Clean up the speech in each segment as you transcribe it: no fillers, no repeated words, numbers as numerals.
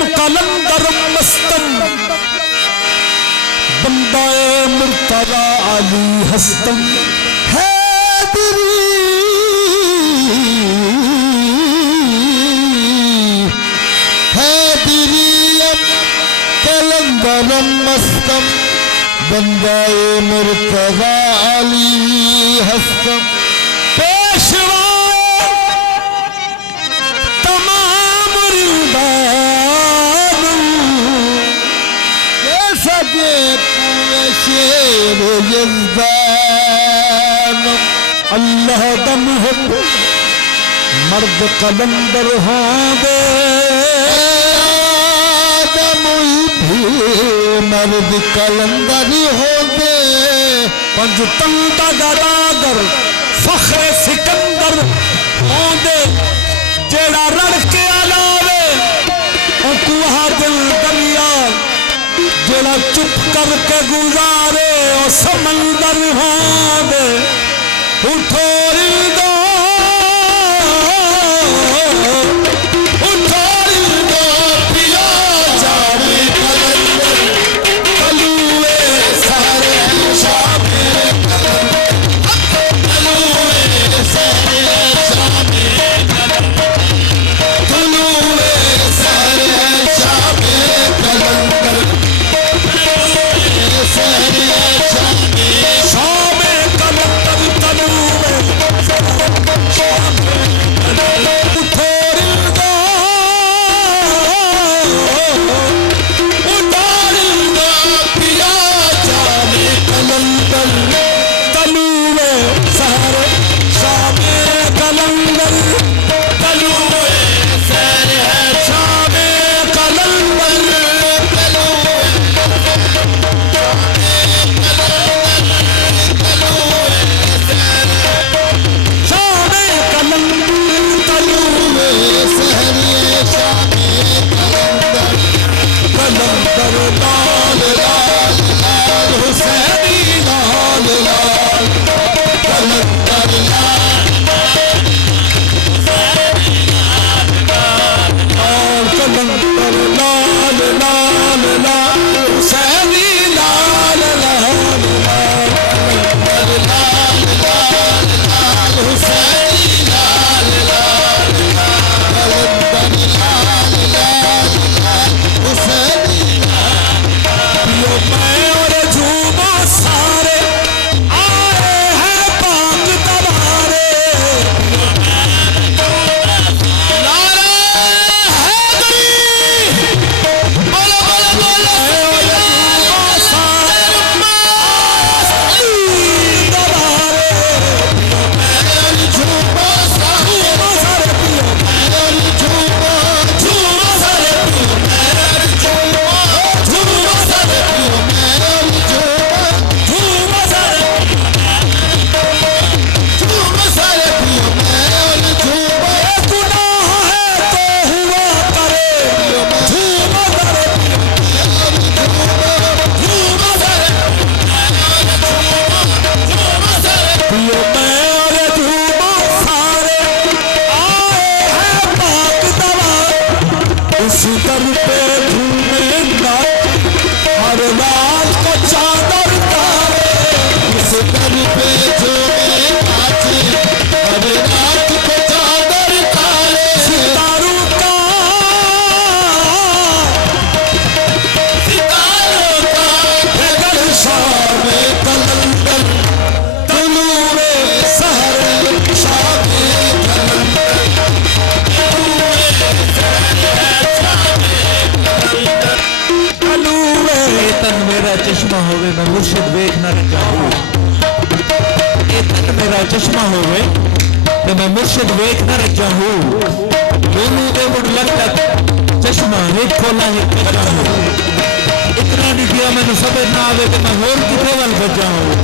कलंदर मस्तम बंदाए मुर्तजा अली हस्तम हैदरियम कलंदर मस्तम बंदाए मुर्तजा अली हस्तम पेशवा तमाम रिंदान जैसा देखूं शेर यज़दान अल्लाह दम हो मर्द कलंदर होंगे मर्द कलंदर होंगे पंज तंदा गरादर फख्रे सिकंदर होंगे जेड़ा रड़ के अलावे उकुहा दिल दरिया जेड़ा चुप करके गुजारे और समंदर होंगे उठो चश्मा होवे मैं मुर्शिद देखना चाहूँ मेरा चश्मा होवे तो मैं मुर्शिद देखना चाहूँ दोनों दे मुड़ लगता चश्मा एक खोला है चाहूँ इतना नहीं किया मैंने सबर ना आवे तो मैं होर किथे वाल बजाऊँ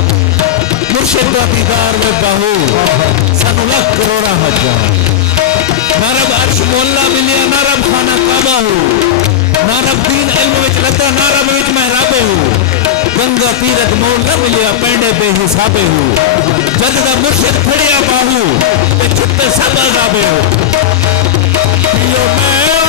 मुर्शिद का दीदार में बाहू सानू लाख करोड़ा हजाऊँ ना रब अर्श मोहल्ला मिलिया ना रब खाना काबा हो ना रब दीन इल्म विच लता ना रब विच महराबे हो गंगा तीरथ मोल न मिलिया पेंडे बेहिसाबे हो जद दा मुर्शिद खड़िया बाहू ते छुट्टे सब आजाबे हो पियो मैं